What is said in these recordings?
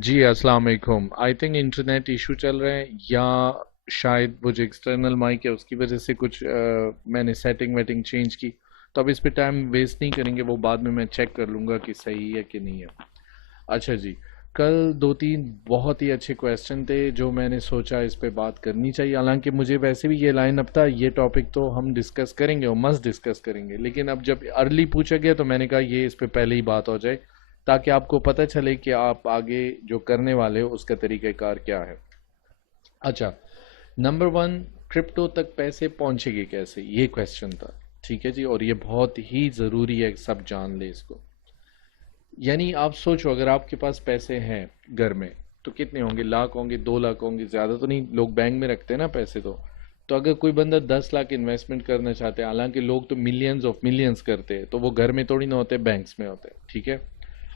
जी अस्सलाम वालेकुम। I think internet issue चल रहे हैं या शायद वो जो एक्सटर्नल माइक है उसकी वजह से कुछ मैंने सेटिंग वेटिंग चेंज की। तो अब इस पे टाइम वेस्ट नहीं करेंगे, वो बाद में मैं चेक कर लूँगा कि सही है कि नहीं है। अच्छा जी, कल दो तीन बहुत ही अच्छे क्वेश्चन थे जो मैंने सोचा इस पे बात करनी चाहिए। हालांकि मुझे वैसे भी ये लाइन अप था, ये टॉपिक तो हम डिस्कस करेंगे और मस्ट डिस्कस करेंगे, लेकिन अब जब अर्ली पूछा गया तो मैंने कहा ये इस पे पहले ही बात हो जाए ताकि आपको पता चले कि आप आगे जो करने वाले हो उसका तरीक़ाकार क्या है। अच्छा, नंबर वन, क्रिप्टो तक पैसे पहुंचेंगे कैसे, ये क्वेश्चन था। ठीक है जी, और ये बहुत ही ज़रूरी है कि सब जान ले इसको। यानी आप सोचो, अगर आपके पास पैसे हैं घर में तो कितने होंगे? लाख होंगे, 2 लाख होंगे, ज़्यादा तो नहीं। लोग बैंक में रखते हैं ना पैसे। तो अगर कोई बंदा 10 लाख इन्वेस्टमेंट करना चाहते हैं, हालांकि लोग तो मिलियंस ऑफ मिलियंस करते हैं, तो वो घर में थोड़ी ना होते, बैंक्स में होते हैं। ठीक है।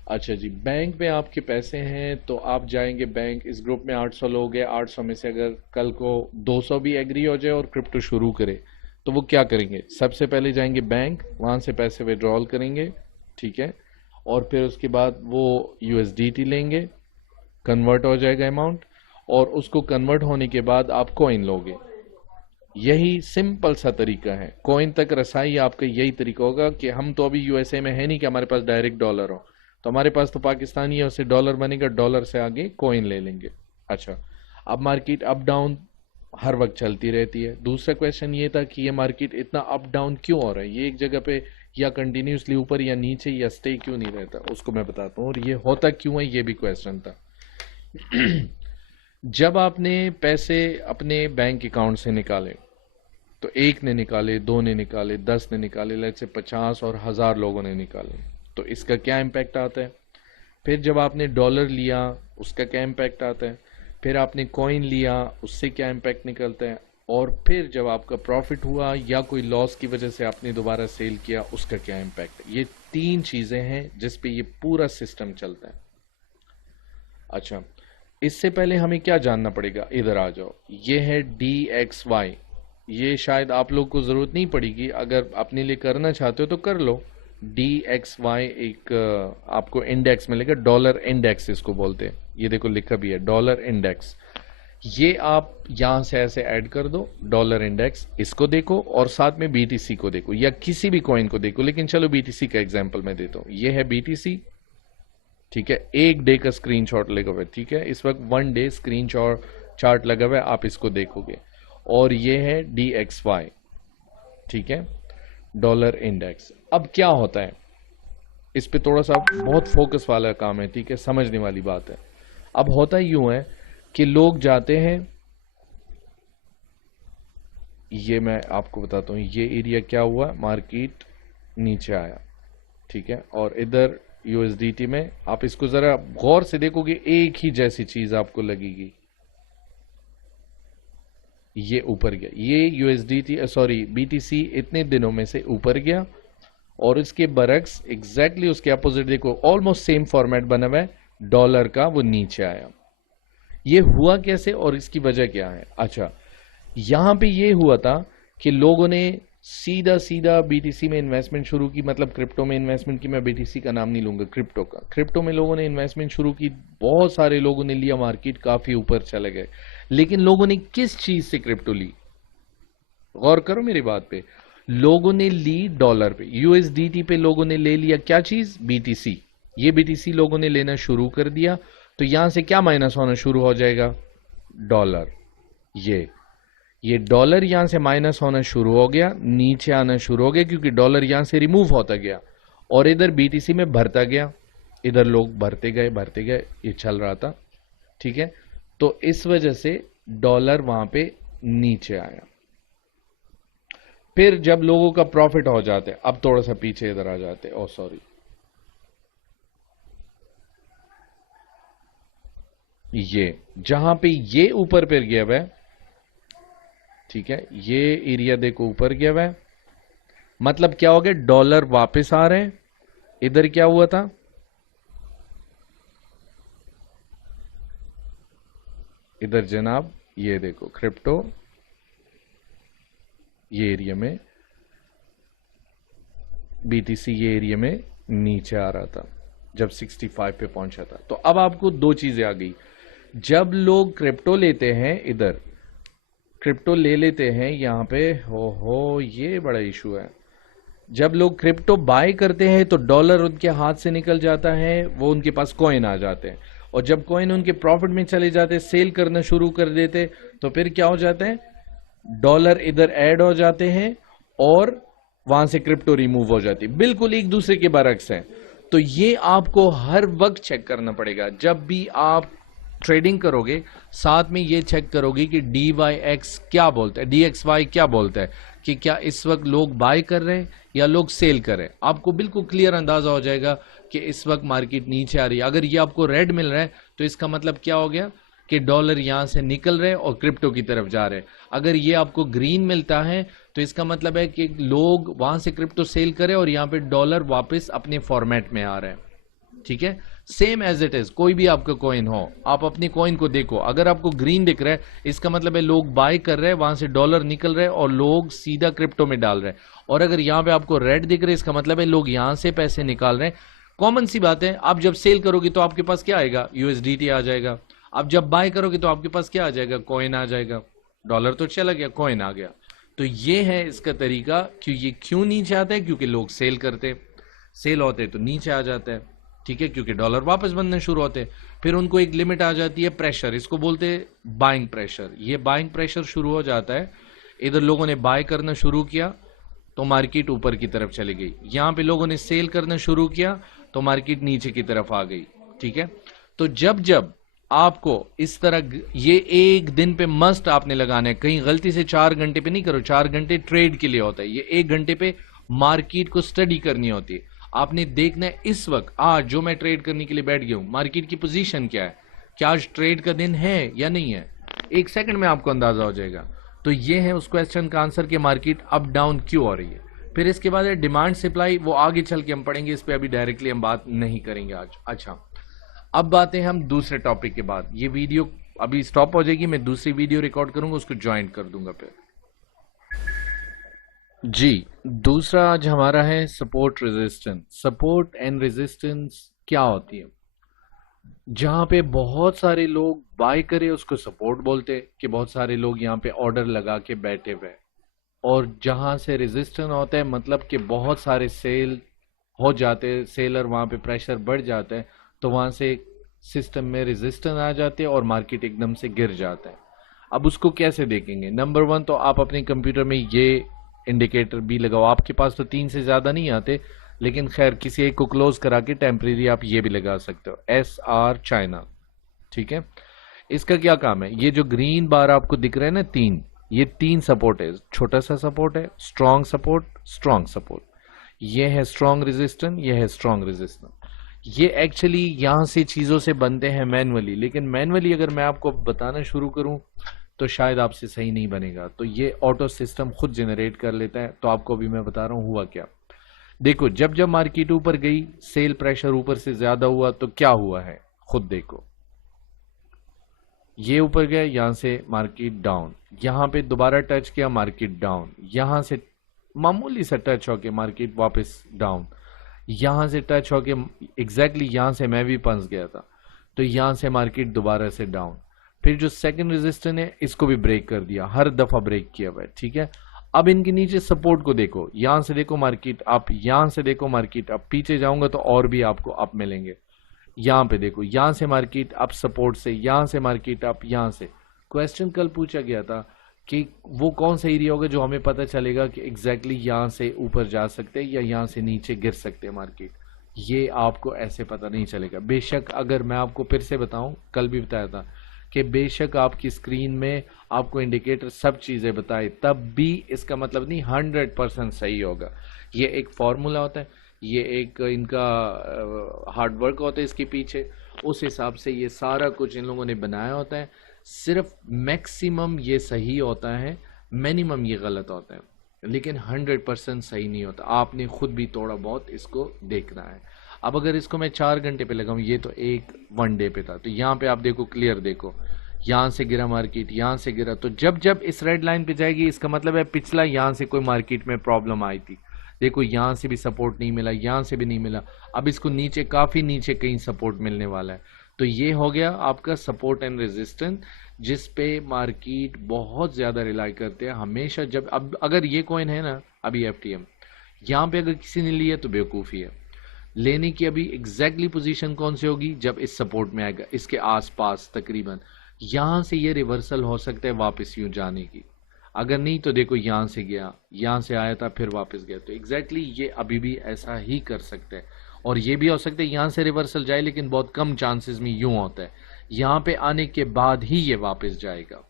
अच्छा जी, बैंक में आपके पैसे हैं तो आप जाएंगे बैंक। इस ग्रुप में 800 लोग हैं, 800 में से अगर कल को 200 भी एग्री हो जाए और क्रिप्टो शुरू करे तो वो क्या करेंगे? सबसे पहले जाएंगे बैंक, वहां से पैसे विड्रॉल करेंगे। ठीक है। और फिर उसके बाद वो यूएसडीटी लेंगे, कन्वर्ट हो जाएगा अमाउंट, और उसको कन्वर्ट होने के बाद आप कॉइन लोगे। यही सिंपल सा तरीका है कॉइन तक रसाई। आपका यही तरीका होगा कि हम तो अभी यूएसए में है नहीं कि हमारे पास डायरेक्ट डॉलर हो, तो हमारे पास तो पाकिस्तानी है, उससे डॉलर बनेगा, डॉलर से आगे कॉइन ले लेंगे। अच्छा, अब मार्केट अप डाउन हर वक्त चलती रहती है। दूसरा क्वेश्चन ये था कि ये मार्केट इतना अप डाउन क्यों हो रहा है, ये एक जगह पे या कंटिन्यूसली ऊपर या नीचे या स्टे क्यों नहीं रहता, उसको मैं बताता हूँ, और ये होता क्यों है, ये भी क्वेश्चन था। जब आपने पैसे अपने बैंक अकाउंट से निकाले, तो एक ने निकाले, दो ने निकाले, 10 ने निकाले, लेट्स से 50 और 1000 लोगों ने निकाले, तो इसका क्या इम्पैक्ट आता है? फिर जब आपने डॉलर लिया, उसका क्या इम्पैक्ट आता है? फिर आपने कॉइन लिया, उससे क्या इम्पैक्ट निकलता है? और फिर जब आपका प्रॉफिट हुआ या कोई लॉस की वजह से आपने दोबारा सेल किया, उसका क्या इम्पैक्ट है? ये तीन चीजें हैं जिस पे ये पूरा सिस्टम चलता है। अच्छा, इससे पहले हमें क्या जानना पड़ेगा? इधर आ जाओ, ये है DXY। ये शायद आप लोग को ज़रूरत नहीं पड़ेगी, अगर अपने लिए करना चाहते हो तो कर लो। DXY एक आपको इंडेक्स मिलेगा, डॉलर इंडेक्स इसको बोलते हैं। ये देखो लिखा भी है डॉलर इंडेक्स। ये आप यहां से ऐसे ऐड कर दो, डॉलर इंडेक्स, इसको देखो, और साथ में BTC को देखो या किसी भी कॉइन को देखो, लेकिन चलो BTC का एग्जांपल मैं देता हूं। ये है BTC। ठीक है, एक डे का स्क्रीनशॉट लगा हुआ है। ठीक है, इस वक्त 1 डे स्क्रीनशॉट चार्ट लगा हुआ है, आप इसको देखोगे। और ये है DXY। ठीक है, डॉलर इंडेक्स। अब क्या होता है, इस पे थोड़ा सा बहुत फोकस वाला काम है। ठीक है, समझने वाली बात है। अब होता यूं है कि लोग जाते हैं, ये मैं आपको बताता हूं, ये एरिया क्या हुआ, मार्केट नीचे आया। ठीक है, और इधर यूएसडीटी में आप इसको जरा गौर से देखोगे, एक ही जैसी चीज आपको लगेगी। ये ऊपर गया, ये यूएसडीटी सॉरी बीटीसी इतने दिनों में से ऊपर गया, और इसके बरक्स एग्जैक्टली उसके अपोजिट देखो, ऑलमोस्ट सेम फॉर्मेट बना हुआ है, डॉलर का वो नीचे आया। ये हुआ कैसे और इसकी वजह क्या है? अच्छा, यहां पे ये हुआ था कि लोगों ने सीधा सीधा बीटीसी में इन्वेस्टमेंट शुरू की, मतलब क्रिप्टो में इन्वेस्टमेंट की। मैं बीटीसी का नाम नहीं लूंगा, क्रिप्टो का। क्रिप्टो में लोगों ने इन्वेस्टमेंट शुरू की, बहुत सारे लोगों ने लिया, मार्केट काफी ऊपर चले गए। लेकिन लोगों ने किस चीज से क्रिप्टो ली? गौर करो मेरी बात पे। लोगों ने ली डॉलर पे, यूएसडीटी पे लोगों ने ले लिया क्या चीज? बीटीसी। ये बीटीसी लोगों ने लेना शुरू कर दिया, तो यहां से क्या माइनस होना शुरू हो जाएगा? डॉलर। ये डॉलर यहां से माइनस होना शुरू हो गया, नीचे आना शुरू हो गया, क्योंकि डॉलर यहां से रिमूव होता गया और इधर बीटीसी में भरता गया। इधर लोग भरते गए, ये चल रहा था। ठीक है, तो इस वजह से डॉलर वहां पे नीचे आया। फिर जब लोगों का प्रॉफिट हो जाते, अब थोड़ा सा पीछे इधर आ जाते, ओ सॉरी, ये जहां पे ये ऊपर पर गया हुआ है, ठीक है, ये एरिया देखो ऊपर गया हुआ है, मतलब क्या हो गया? डॉलर वापस आ रहे हैं। इधर क्या हुआ था? इधर जनाब ये देखो क्रिप्टो, ये एरिया में, बीटीसी ये एरिया में नीचे आ रहा था। जब 65 पे पहुंचा था। तो अब आपको दो चीजें आ गई। जब लोग क्रिप्टो लेते हैं, इधर क्रिप्टो ले लेते हैं यहाँ पे, हो ये बड़ा इशू है। जब लोग क्रिप्टो बाय करते हैं तो डॉलर उनके हाथ से निकल जाता है, वो उनके पास कॉइन आ जाते हैं, और जब कॉइन उनके प्रॉफिट में चले जाते हैं, सेल करना शुरू कर देते, तो फिर क्या हो जाता है, डॉलर इधर ऐड हो जाते हैं और वहां से क्रिप्टो रिमूव हो जाती है। बिल्कुल एक दूसरे के बरक्स हैं। तो ये आपको हर वक्त चेक करना पड़ेगा। जब भी आप ट्रेडिंग करोगे, साथ में ये चेक करोगे कि DYX क्या बोलता है, DXY क्या बोलता है, कि क्या इस वक्त लोग बाय कर रहे हैं या लोग सेल कर रहे हैं। आपको बिल्कुल क्लियर अंदाजा हो जाएगा कि इस वक्त मार्केट नीचे आ रही है। अगर ये आपको रेड मिल रहा है तो इसका मतलब क्या हो गया कि डॉलर यहां से निकल रहे हैं और क्रिप्टो की तरफ जा रहे हैं। अगर ये आपको ग्रीन मिलता है तो इसका मतलब है कि लोग वहां से क्रिप्टो सेल करें और यहां पे डॉलर वापस अपने फॉर्मेट में आ रहे हैं। ठीक है, सेम एज इट इज, कोई भी आपका कॉइन हो, आप अपनी कॉइन को देखो, अगर आपको ग्रीन दिख रहा है इसका मतलब है लोग बाय कर रहे हैं, वहां से डॉलर निकल रहे हैं और लोग सीधा क्रिप्टो में डाल रहे हैं। और अगर यहां पे आपको रेड दिख रहा है इसका मतलब है लोग यहां से पैसे निकाल रहे हैं। कॉमन सी बात है, आप जब सेल करोगे तो आपके पास क्या आएगा, USDT आ जाएगा। आप जब बाय करोगे तो आपके पास क्या आ जाएगा, कॉइन आ जाएगा। डॉलर तो चला गया, कॉइन आ गया। तो ये है इसका तरीका कि ये क्यों नीचे आता है, क्योंकि लोग सेल करते, सेल होते तो नीचे आ जाता है। ठीक है, क्योंकि डॉलर वापस बनने शुरू होते, फिर उनको एक लिमिट आ जाती है, प्रेशर, इसको बोलते हैं बाइंग प्रेशर। ये बाइंग प्रेशर शुरू हो जाता है, इधर लोगों ने बाय करना शुरू किया तो मार्केट ऊपर की तरफ चली गई, यहां पे लोगों ने सेल करना शुरू किया तो मार्केट नीचे की तरफ आ गई। ठीक है, तो जब जब आपको इस तरह, ये एक दिन पे मस्ट आपने लगाना है, कहीं गलती से 4 घंटे पे नहीं करो। 4 घंटे ट्रेड के लिए होता है, ये 1 घंटे पे मार्केट को स्टडी करनी होती है। आपने देखना है इस वक्त, आज जो मैं ट्रेड करने के लिए बैठ गया हूं, मार्केट की पोजीशन क्या है, क्या आज ट्रेड का दिन है या नहीं है, 1 सेकंड में आपको अंदाजा हो जाएगा। तो ये है उस क्वेश्चन का आंसर कि मार्केट अप डाउन क्यों हो रही है। फिर इसके बाद है डिमांड सप्लाई, वो आगे चल के हम पढ़ेंगे, इस पे अभी डायरेक्टली हम बात नहीं करेंगे आज। अच्छा, अब बातें हम दूसरे टॉपिक के बाद। ये वीडियो अभी स्टॉप हो जाएगी, मैं दूसरी वीडियो रिकॉर्ड करूंगा, उसको ज्वाइन कर दूंगा फिर। जी, दूसरा आज हमारा है support resistance. Support and resistance क्या होती है, जहां पे बहुत सारे लोग बाय करे उसको सपोर्ट बोलते, कि बहुत सारे लोग यहाँ पे ऑर्डर लगा के बैठे हुए, और जहां से रेजिस्टेंस होता है मतलब कि बहुत सारे सेल हो जाते हैं, सेलर वहां पे प्रेशर बढ़ जाता है, तो वहां से सिस्टम में रेजिस्टेंस आ जाते हैं और मार्केट एकदम से गिर जाता है। अब उसको कैसे देखेंगे, नंबर 1 तो आप अपने कंप्यूटर में ये इंडिकेटर भी लगाओ। आपके पास तो 3 से ज्यादा नहीं आते, लेकिन खैर किसी एक को क्लोज करा के टेम्परेरी आप ये भी लगा सकते हो, SR चाइना। ठीक है, इसका क्या काम है, ये जो ग्रीन बार आपको दिख रहा है ना 3, ये 3 सपोर्ट है। छोटा सा सपोर्ट है, स्ट्रॉन्ग सपोर्ट, स्ट्रॉन्ग सपोर्ट, ये है स्ट्रॉन्ग रेजिस्टेंस, ये है स्ट्रॉन्ग रेजिस्टेंस। ये एक्चुअली यहां से चीजों से बनते हैं मैनुअली, लेकिन मैनुअली अगर मैं आपको बताना शुरू करूं तो शायद आपसे सही नहीं बनेगा। तो ये ऑटो सिस्टम खुद जनरेट कर लेता है। तो आपको अभी मैं बता रहा हूं हुआ क्या। देखो, जब जब मार्केट ऊपर गई, सेल प्रेशर ऊपर से ज्यादा हुआ, तो क्या हुआ है खुद देखो, ये ऊपर गया, यहां से मार्केट डाउन, यहां पे दोबारा टच किया, मार्केट डाउन, यहां से मामूली सा टच होके मार्केट वापस डाउन, यहां से टच होके एग्जैक्टली यहां से मैं भी फंस गया था, तो यहां से मार्केट दोबारा से डाउन। फिर जो सेकंड रेजिस्टेंस है इसको भी ब्रेक कर दिया, हर दफा ब्रेक किया हुआ है। ठीक है, अब इनके नीचे सपोर्ट को देखो, यहां से देखो मार्केट अप, यहां से देखो मार्केट अप, पीछे जाऊंगा तो और भी आपको अप मिलेंगे। यहां पे देखो, यहां से मार्केट अप सपोर्ट से, यहां से मार्केट अप, यहां से। क्वेश्चन कल पूछा गया था कि वो कौन सा एरिया होगा जो हमें पता चलेगा कि एग्जैक्टली यहां से ऊपर जा सकते हैं या यहां से नीचे गिर सकते हैं मार्केट। ये आपको ऐसे पता नहीं चलेगा। बेशक अगर मैं आपको फिर से बताऊं, कल भी बताया था कि बेशक आपकी स्क्रीन में आपको इंडिकेटर सब चीजें बताए, तब भी इसका मतलब नहीं 100% सही होगा। ये एक फॉर्मूला होता है, ये एक इनका हार्ड वर्क होता है इसके पीछे, उस हिसाब से ये सारा कुछ इन लोगों ने बनाया होता है। सिर्फ मैक्सिमम ये सही होता है, मिनिमम ये गलत होता है, लेकिन 100% सही नहीं होता। आपने खुद भी थोड़ा बहुत इसको देखना है। अब अगर इसको मैं 4 घंटे पे लगाऊं, ये तो एक 1 डे पे था, तो यहाँ पे आप देखो, क्लियर देखो, यहां से गिरा मार्केट, यहां से गिरा, तो जब जब इस रेड लाइन पे जाएगी इसका मतलब है पिछला यहां से कोई मार्केट में प्रॉब्लम आई थी। देखो यहाँ से भी सपोर्ट नहीं मिला, यहाँ से भी नहीं मिला, अब इसको नीचे काफी नीचे कहीं सपोर्ट मिलने वाला है। तो ये हो गया आपका सपोर्ट एंड रेजिस्टेंस, जिस पे मार्केट बहुत ज्यादा रिलाई करते हैं हमेशा। जब अब अगर ये कॉइन है ना अभी एफटीएम, यहाँ पे अगर किसी ने लिया तो बेवकूफ़ी है। लेने की अभी एग्जैक्टली पोजीशन कौन सी होगी, जब इस सपोर्ट में आएगा, इसके आसपास तकरीबन, यहां से ये रिवर्सल हो सकता है वापस यूं जाने की। अगर नहीं तो देखो यहां से गया, यहां से आया था फिर वापस गया, तो एग्जैक्टली ये अभी भी ऐसा ही कर सकते हैं। और ये भी हो सकता है यहां से रिवर्सल जाए, लेकिन बहुत कम चांसेस में यूं होता है, यहां पे आने के बाद ही ये वापस जाएगा।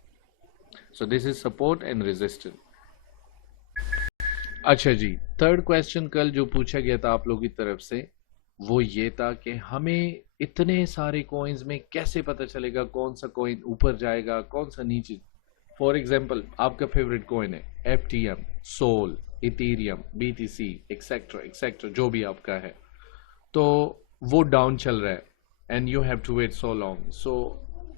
So this is support and resistance. अच्छा जी, थर्ड क्वेश्चन कल जो पूछा गया था आप लोगों की तरफ से, वो ये था कि हमें इतने सारे कॉइन्स में कैसे पता चलेगा कौन सा कॉइन ऊपर जाएगा कौन सा नीचे। फॉर एग्जांपल आपका फेवरेट कॉइन है FTM, Sol, Ethereum, BTC, etcetera etcetera, जो भी आपका है, तो वो डाउन चल रहा है and you have to wait so long. So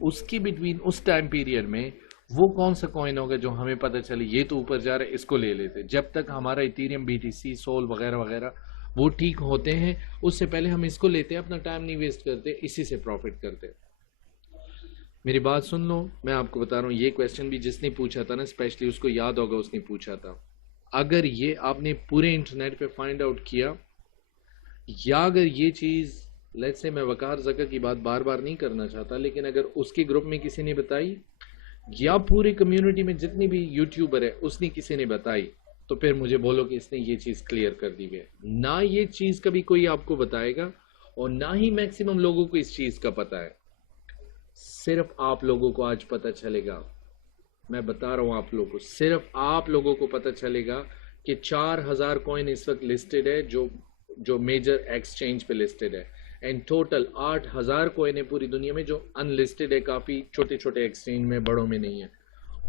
उसकी बिटवीन उस टाइम पीरियड में वो कौन सा कॉइन होगा जो हमें पता चले ये तो ऊपर जा रहा है, इसको ले लेते। जब तक हमारा इथेरियम, बीटीसी, सोल वगैरह वगैरह वो ठीक होते हैं, उससे पहले हम इसको लेते हैं, अपना टाइम नहीं वेस्ट करते, इसी से प्रॉफिट करते। मेरी बात सुन लो, मैं आपको बता रहा हूँ, ये क्वेश्चन भी जिसने पूछा था ना स्पेशली उसको याद होगा, उसने पूछा था अगर ये आपने पूरे इंटरनेट पे फाइंड आउट किया, या अगर ये चीज लेट्स से, मैं वकार जका की बात बार बार नहीं करना चाहता, लेकिन अगर उसके ग्रुप में किसी ने बताई या पूरी कम्युनिटी में जितनी भी यूट्यूबर है उसने किसी ने बताई, तो फिर मुझे बोलो कि इसने ये चीज क्लियर कर दी है। ना ये चीज कभी कोई आपको बताएगा और ना ही मैक्सिमम लोगों को इस चीज का पता है, सिर्फ आप लोगों को आज पता चलेगा। मैं बता रहा हूं आप लोगों को, सिर्फ आप लोगों को पता चलेगा कि 4000 कॉइन इस वक्त लिस्टेड है, जो मेजर एक्सचेंज पे लिस्टेड है, एंड टोटल 8000 कॉइन है पूरी दुनिया में जो अनलिस्टेड है, काफी छोटे छोटे एक्सचेंज में, बड़ों में नहीं है।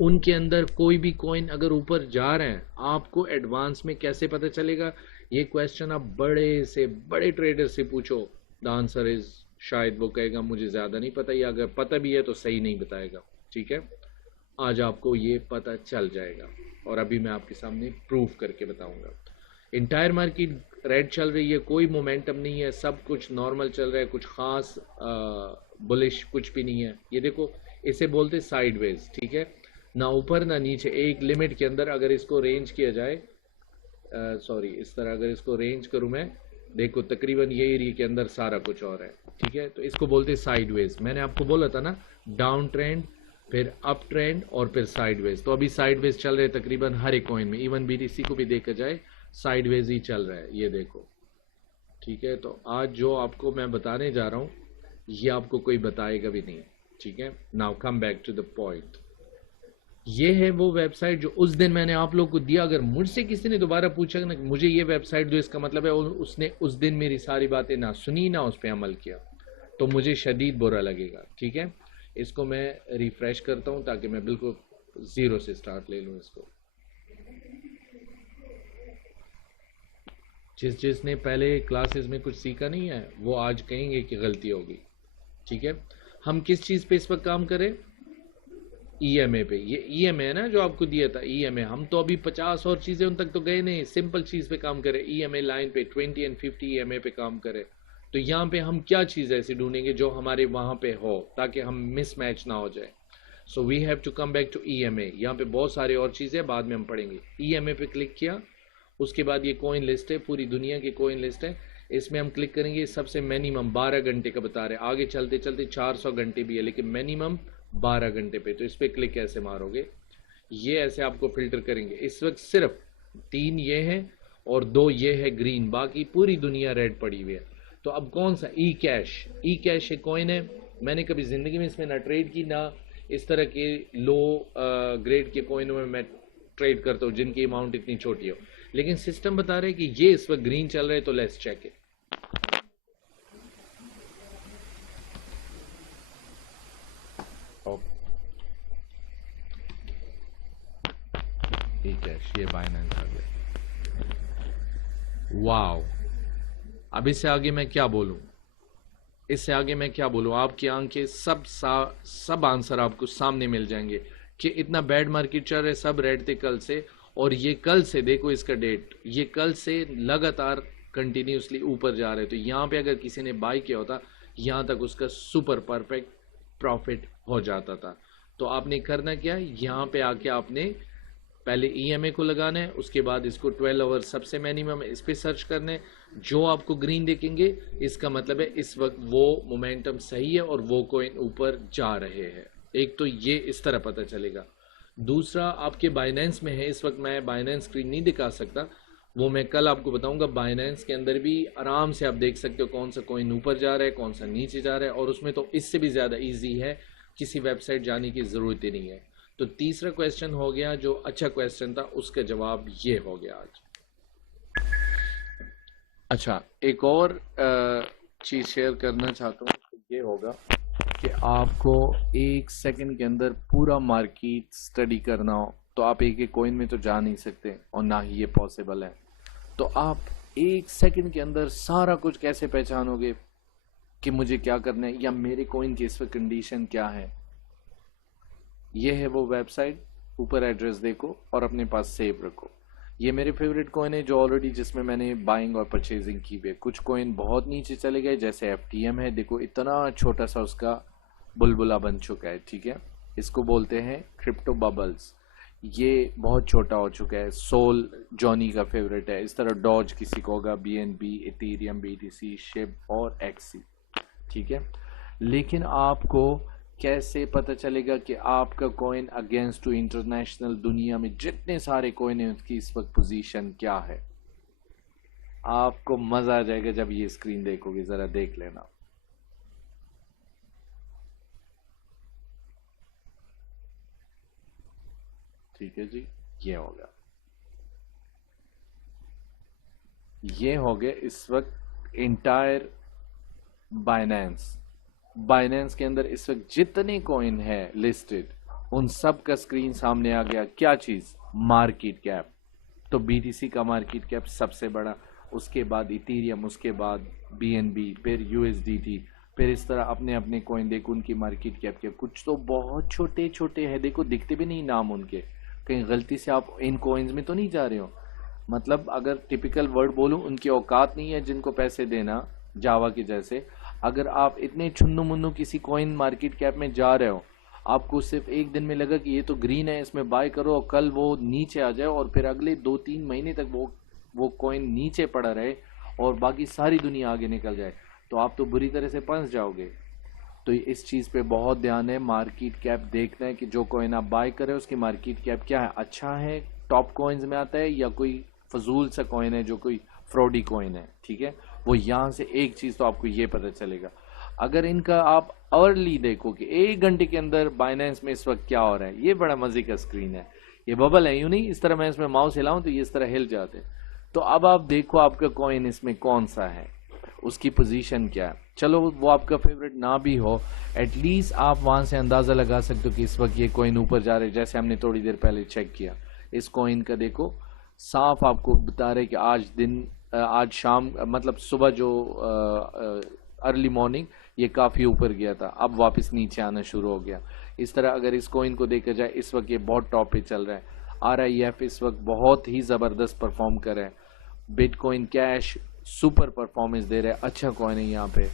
उनके अंदर कोई भी कॉइन अगर ऊपर जा रहे हैं, आपको एडवांस में कैसे पता चलेगा? ये क्वेश्चन आप बड़े से बड़े ट्रेडर से पूछो, द आंसर इज, शायद वो कहेगा मुझे ज्यादा नहीं पता, या अगर पता भी है तो सही नहीं बताएगा। ठीक है, आज आपको ये पता चल जाएगा और अभी मैं आपके सामने प्रूफ करके बताऊंगा। इंटायर मार्केट रेड चल रही है, कोई मोमेंटम नहीं है, सब कुछ नॉर्मल चल रहा है, कुछ खास बुलिश कुछ भी नहीं है। ये देखो, इसे बोलते साइडवेज, ठीक है, ना ऊपर ना नीचे, एक लिमिट के अंदर। अगर इसको रेंज किया जाए, सॉरी इस तरह अगर इसको रेंज करूं मैं, देखो तकरीबन ये एरिया के अंदर सारा कुछ और है। ठीक है, तो इसको बोलते साइडवेज। मैंने आपको बोला था ना, डाउन ट्रेंड, फिर अप ट्रेंड और फिर साइडवेज। तो अभी साइडवेज चल रहे तकरीबन हर एक कॉइन में, इवन बीटीसी को भी देखा जाए साइडवेज ही चल रहा है, ये देखो। ठीक है, तो आज जो आपको मैं बताने जा रहा हूं ये आपको कोई बताएगा भी नहीं। ठीक है, now come back to the point. ये है वो वेबसाइट जो उस दिन मैंने आप लोग को दिया। अगर मुझसे किसी ने दोबारा पूछा ना मुझे ये वेबसाइट दो, इसका मतलब है उसने उस दिन मेरी सारी बातें ना सुनी ना उस पर अमल किया, तो मुझे शदीद बुरा लगेगा। ठीक है, इसको मैं रिफ्रेश करता हूं ताकि मैं बिल्कुल जीरो से स्टार्ट ले लूं इसको। जिसने पहले क्लासेस में कुछ सीखा नहीं है वो आज कहेंगे कि गलती होगी। ठीक है, हम किस चीज पे इस वक्त काम करें? ईएमए पे। ये ईएमए है ना जो आपको दिया था, ईएमए। हम तो अभी 50 और चीजें उन तक तो गए नहीं, सिंपल चीज पे काम करें, ईएमए लाइन पे 20 एंड 50 ईएमए पे काम करें। तो यहाँ पे हम क्या चीज ऐसी ढूंढेंगे जो हमारे वहां पे हो, ताकि हम मिसमैच ना हो जाए। So we have to come back to EMA. यहाँ पे बहुत सारी और चीजें बाद में हम पढ़ेंगे। ईएमए पे क्लिक किया, उसके बाद ये कॉइन लिस्ट है, पूरी दुनिया की कॉइन लिस्ट है, इसमें हम क्लिक करेंगे। सबसे मिनिमम 12 घंटे का बता रहे हैं, आगे चलते चलते 400 घंटे भी है, लेकिन मिनिमम 12 घंटे पे। तो इस पे क्लिक कैसे मारोगे? ये ऐसे आपको फिल्टर करेंगे। इस वक्त सिर्फ 3 ये है और 2 ये है ग्रीन, बाकी पूरी दुनिया रेड पड़ी हुई है। तो अब कौन सा? ई कैश। ई कैश एक कॉइन है, मैंने कभी जिंदगी में इसमें ना ट्रेड की, ना इस तरह के लो ग्रेड के कॉइनों में मैं ट्रेड करता हूँ जिनकी अमाउंट इतनी छोटी हो, लेकिन सिस्टम बता रहे हैं कि ये इस वक्त ग्रीन चल रहा है, तो लेट्स चेक इट। ये बाइनेंस आ गया। वाओ, अब इससे आगे मैं क्या बोलूं? इससे आगे मैं क्या बोलूं? आपकी आंखें सब आंसर आपको सामने मिल जाएंगे कि इतना बैड मार्केट चल रहा है, सब रेड थे कल से, और ये कल से देखो इसका डेट, ये कल से लगातार कंटिन्यूसली ऊपर जा रहे, तो यहाँ पे अगर किसी ने बाय किया होता यहाँ तक उसका सुपर परफेक्ट प्रॉफिट हो जाता था। तो आपने करना क्या है, यहाँ पे आके आपने पहले ईएमए को लगाना है, उसके बाद इसको 12 आवर सबसे मिनिमम इस पे सर्च करना है। जो आपको ग्रीन देखेंगे इसका मतलब है इस वक्त वो मोमेंटम सही है और वो कॉइन ऊपर जा रहे हैं। एक तो ये इस तरह पता चलेगा। दूसरा आपके बाइनेंस में है, इस वक्त मैं बाइनेंस स्क्रीन नहीं दिखा सकता, वो मैं कल आपको बताऊंगा। बाइनेंस के अंदर भी आराम से आप देख सकते हो कौन सा कॉइन ऊपर जा रहा है, कौन सा नीचे जा रहा है, और उसमें तो इससे भी ज़्यादा इजी है, किसी वेबसाइट जाने की ज़रूरत ही नहीं है। तो तीसरा क्वेश्चन हो गया, जो अच्छा क्वेश्चन था उसका जवाब ये हो गया आज। अच्छा, एक और चीज़ शेयर करना चाहता हूँ, तो ये होगा कि आपको एक सेकंड के अंदर पूरा मार्केट स्टडी करना हो तो आप एक एक कॉइन में तो जा नहीं सकते और ना ही ये पॉसिबल है। तो आप एक सेकंड के अंदर सारा कुछ कैसे पहचानोगे कि मुझे क्या करना है या मेरे कॉइन की इस वक्त कंडीशन क्या है। ये है वो वेबसाइट, ऊपर एड्रेस देखो और अपने पास सेव रखो। ये मेरे फेवरेट कॉइन है जो ऑलरेडी जिसमें मैंने बाइंग और परचेजिंग की हुई है। कुछ कॉइन बहुत नीचे चले गए, जैसे FTM है, देखो इतना छोटा सा उसका बुलबुला बन चुका है, ठीक है। इसको बोलते हैं क्रिप्टो बबल्स, ये बहुत छोटा हो चुका है। सोल जॉनी का फेवरेट है, इस तरह डॉज किसी को होगा, BNB, इथेरियम, BTC, शिब और XC, ठीक है। लेकिन आपको कैसे पता चलेगा कि आपका कॉइन अगेंस्ट टू इंटरनेशनल दुनिया में जितने सारे कॉइन हैं उसकी इस वक्त पोजीशन क्या है। आपको मजा आ जाएगा जब ये स्क्रीन देखोगे, जरा देख लेना। ठीक है जी, ये हो गया, ये हो गया इस वक्त इंटायर बाइनेंस के अंदर इस वक्त जितने कॉइन है लिस्टेड उन सब का स्क्रीन सामने आ गया। क्या चीज, मार्केट कैप। तो BTC का मार्केट कैप सबसे बड़ा, उसके बाद इथेरियम, उसके बाद BNB, फिर USDT, फिर इस तरह अपने अपने कॉइन देखो उनकी मार्केट कैप के कुछ तो बहुत छोटे छोटे हैं, देखो दिखते भी नहीं नाम उनके, कहीं गलती से आप इन कॉइन्स में तो नहीं जा रहे हो। मतलब अगर टिपिकल वर्ड बोलूं, उनकी औकात नहीं है जिनको पैसे देना, जावा के जैसे। अगर आप इतने छुन्नू मुन्नू किसी कॉइन मार्केट कैप में जा रहे हो, आपको सिर्फ एक दिन में लगा कि ये तो ग्रीन है इसमें बाय करो, और कल वो नीचे आ जाए और फिर अगले 2-3 महीने तक वो कॉइन नीचे पड़ा रहे और बाकी सारी दुनिया आगे निकल जाए, तो आप तो बुरी तरह से फंस जाओगे। तो इस चीज़ पे बहुत ध्यान है, मार्केट कैप देखना है कि जो कॉइन आप बाय कर रहे हो उसकी मार्केट कैप क्या है, अच्छा है, टॉप कॉइन्स में आता है, या कोई फजूल सा कॉइन है जो कोई फ्रॉडी कॉइन है, ठीक है। वो यहाँ से एक चीज़ तो आपको ये पता चलेगा। अगर इनका आप अर्ली देखो कि 1 घंटे के अंदर बाइनेंस में इस वक्त क्या हो रहा है, ये बड़ा मजे का स्क्रीन है, ये बबल है, यूं नहीं इस तरह मैं इसमें माउस हिलाऊं तो ये इस तरह हिल जाते। तो अब आप देखो आपका कॉइन इसमें कौन सा है, उसकी पोजीशन क्या है। चलो वो आपका फेवरेट ना भी हो, एटलीस्ट आप वहां से अंदाजा लगा सकते हो कि इस वक्त ये कॉइन ऊपर जा रहे, जैसे हमने थोड़ी देर पहले चेक किया। इस कॉइन का देखो साफ आपको बता रहे कि आज शाम मतलब सुबह जो अर्ली मॉर्निंग ये काफी ऊपर गया था, अब वापस नीचे आना शुरू हो गया। इस तरह अगर इस कॉइन को देखा जाए इस वक्त ये बहुत टॉप पे चल रहा है। RIF इस वक्त बहुत ही जबरदस्त परफॉर्म कर रहा है। बिटकॉइन कैश सुपर परफॉर्मेंस दे रहा है, अच्छा कॉइन है। यहाँ पे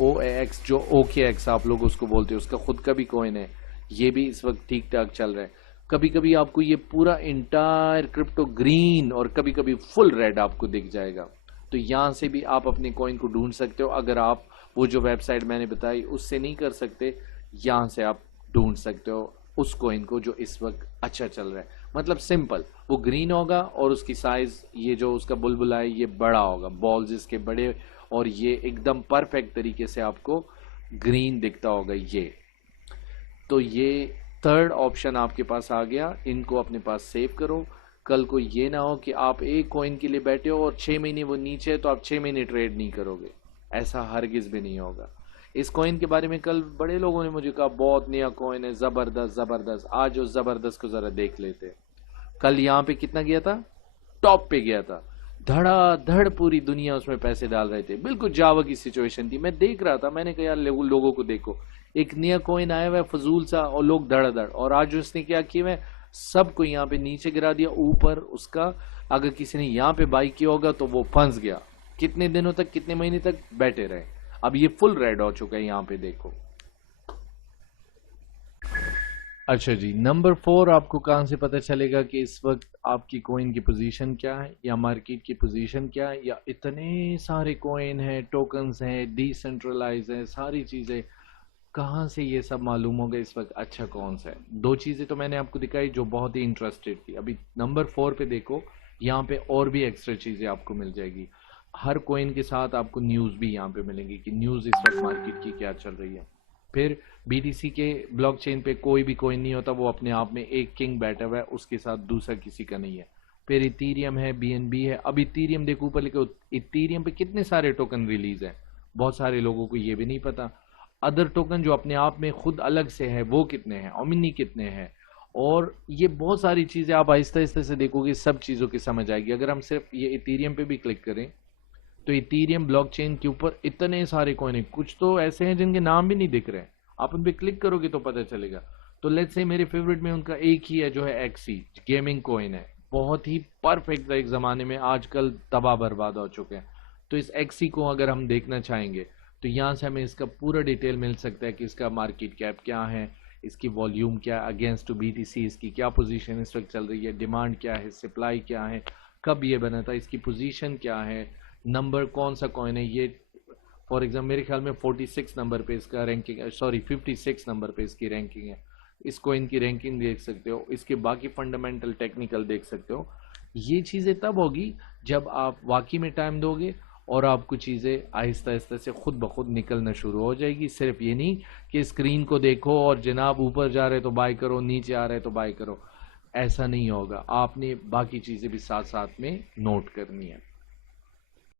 OAX जो OKX आप लोग उसको बोलते हो, उसका खुद का भी कॉइन है, ये भी इस वक्त ठीक ठाक चल रहा है। कभी कभी आपको ये पूरा इंटायर क्रिप्टो ग्रीन और कभी कभी फुल रेड आपको दिख जाएगा। तो यहाँ से भी आप अपने कॉइन को ढूंढ सकते हो। अगर आप वो जो वेबसाइट मैंने बताई उससे नहीं कर सकते, यहाँ से आप ढूंढ सकते हो उस कॉइन को जो इस वक्त अच्छा चल रहा है। मतलब सिंपल, वो ग्रीन होगा और उसकी साइज, ये जो उसका बुलबुला है ये बड़ा होगा, बॉल्स इसके बड़े, और ये एकदम परफेक्ट तरीके से आपको ग्रीन दिखता होगा ये। तो ये थर्ड ऑप्शन आपके पास आ गया, इनको अपने पास सेव करो। कल को ये ना हो कि आप एक कॉइन के लिए बैठे हो और 6 महीने वो नीचे है तो आप 6 महीने ट्रेड नहीं करोगे, ऐसा हरगिज भी नहीं होगा। इस कॉइन के बारे में कल बड़े लोगों ने मुझे कहा बहुत नया कॉइन है, जबरदस्त जबरदस्त। आज उस जबरदस्त को जरा देख लेते। कल यहाँ पे कितना गया था, टॉप पे गया था, धड़ाधड़ पूरी दुनिया उसमें पैसे डाल रहे थे, बिल्कुल जावा की सिचुएशन थी। मैं देख रहा था, मैंने कहा यार लोगों को देखो, एक नया कॉइन आया हुआ है फजूल सा और लोग धड़ाधड़, और आज उसने क्या किया है, सबको यहाँ पे नीचे गिरा दिया ऊपर उसका। अगर किसी ने यहाँ पे बाई किया होगा तो वो फंस गया, कितने दिनों तक, कितने महीने तक बैठे रहे। अब ये फुल रेड हो चुका है, यहाँ पे देखो। अच्छा जी, नंबर 4 आपको कहाँ से पता चलेगा कि इस वक्त आपकी कॉइन की पोजीशन क्या है या मार्केट की पोजीशन क्या है, या इतने सारे कॉइन हैं, टोकन्स हैं, डिसेंट्रलाइज है, सारी चीज़ें, कहाँ से ये सब मालूम होगा इस वक्त अच्छा कौन सा है। दो चीज़ें तो मैंने आपको दिखाई जो बहुत ही इंटरेस्टेड थी। अभी नंबर 4 पे देखो, यहाँ पे और भी एक्स्ट्रा चीज़ें आपको मिल जाएगी। हर कॉइन के साथ आपको न्यूज़ भी यहाँ पे मिलेंगी कि न्यूज़ इस वक्त मार्केट की क्या चल रही है। फिर बीटीसी के ब्लॉकचेन पे कोई भी कॉइन नहीं होता, वो अपने आप में एक किंग बैठा हुआ है, उसके साथ दूसरा किसी का नहीं है। फिर इथीरियम है, बीएनबी है। अब इथीरियम देखो ऊपर लिखो, इथीरियम पे कितने सारे टोकन रिलीज है, बहुत सारे लोगों को ये भी नहीं पता। अदर टोकन जो अपने आप में खुद अलग से है वो कितने हैं, ओमिनी कितने हैं, और ये बहुत सारी चीजें आप आहिस्ता आहिस्ता से देखोगे, सब चीजों की समझ आएगी। अगर हम सिर्फ ये इथीरियम पे भी क्लिक करें तो इथीरियम ब्लॉकचेन के ऊपर इतने सारे कॉइन हैं, कुछ तो ऐसे हैं जिनके नाम भी नहीं दिख रहे हैं, आप उन पे क्लिक करोगे तो पता चलेगा। तो लेट्स से मेरे फेवरेट में उनका एक ही है जो है एक्सी गेमिंग कॉइन है, बहुत ही परफेक्ट था एक जमाने में, आजकल तबाह बर्बाद हो चुके हैं। तो इस एक्सी को अगर हम देखना चाहेंगे तो यहाँ से हमें इसका पूरा डिटेल मिल सकता है कि इसका मार्केट कैप क्या है, इसकी वॉल्यूम क्या है अगेंस्ट टू बीटीसी, इसकी क्या पोजीशन इस वक्त चल रही है, डिमांड क्या है, सप्लाई क्या है, कब ये बना था, इसकी पोजीशन क्या है, नंबर कौन सा कॉइन है ये। फॉर एग्जाम्पल मेरे ख्याल में 46 नंबर पे इसका रैंकिंग है, सॉरी 56 नंबर पे इसकी रैंकिंग है। इस कॉइन की रैंकिंग देख सकते हो, इसके बाकी फंडामेंटल टेक्निकल देख सकते हो। ये चीज़ें तब होगी जब आप वाकई में टाइम दोगे और आपको चीज़ें आहिस्ता आहिस्ता से खुद ब खुद निकलना शुरू हो जाएगी। सिर्फ ये नहीं कि स्क्रीन को देखो और जनाब ऊपर जा रहे तो बाय करो, नीचे आ रहे तो बाय करो, ऐसा नहीं होगा। आपने बाकी चीज़ें भी साथ साथ में नोट करनी है।